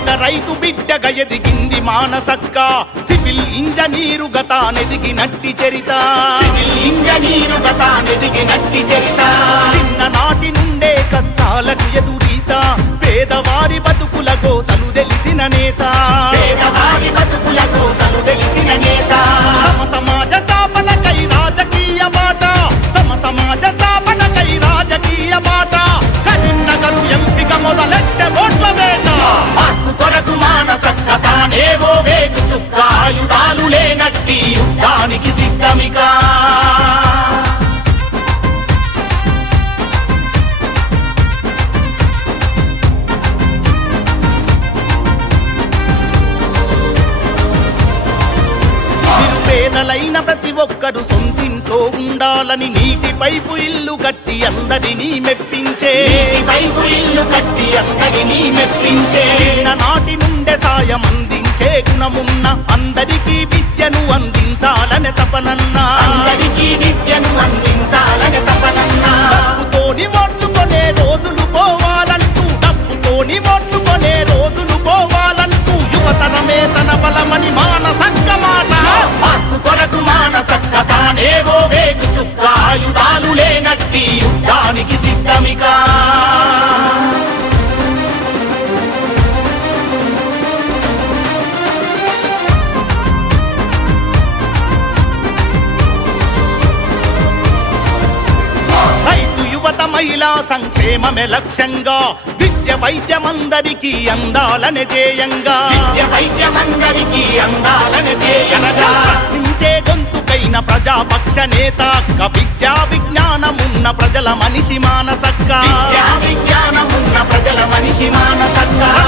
పేద రైతు బిడ్డగా ఎదిగింది మానసక్క. సివిల్ ఇంజనీరు గతానెదిగినట్టి చరిత. సివిల్ ఇంజనీరు గతానెదిగినట్టి చరిత. చిన్ననాటి నుండే కష్టాలకు ఎదురీత. పేదవారి బతుకుల కోసలు తెలిసిన నేత. యుద్ధానికి సిద్ధమిక. పేదలైన ప్రతి ఒక్కరు సొంతింట్లో ఉండాలని నీటి పైపు ఇల్లు కట్టి అందరినీ మెప్పించే. పైపు ఇల్లు అందించే గుణమున్న అందరికీ విద్యను అందించాలనే తపనన్నా. సంక్షేమమే లక్ష్యంగా విద్య వైద్యమందరికీ అందాలనే ధ్యేయంగా. విద్య వైద్యమందరికీ అందాలని ధ్యేయంగా. గొంతుకైన ప్రజాపక్ష నేత విద్యా విజ్ఞానమున్న ప్రజల మనిషి మానసక్క. విజ్ఞానమున్న ప్రజల మనిషి మానసక్క.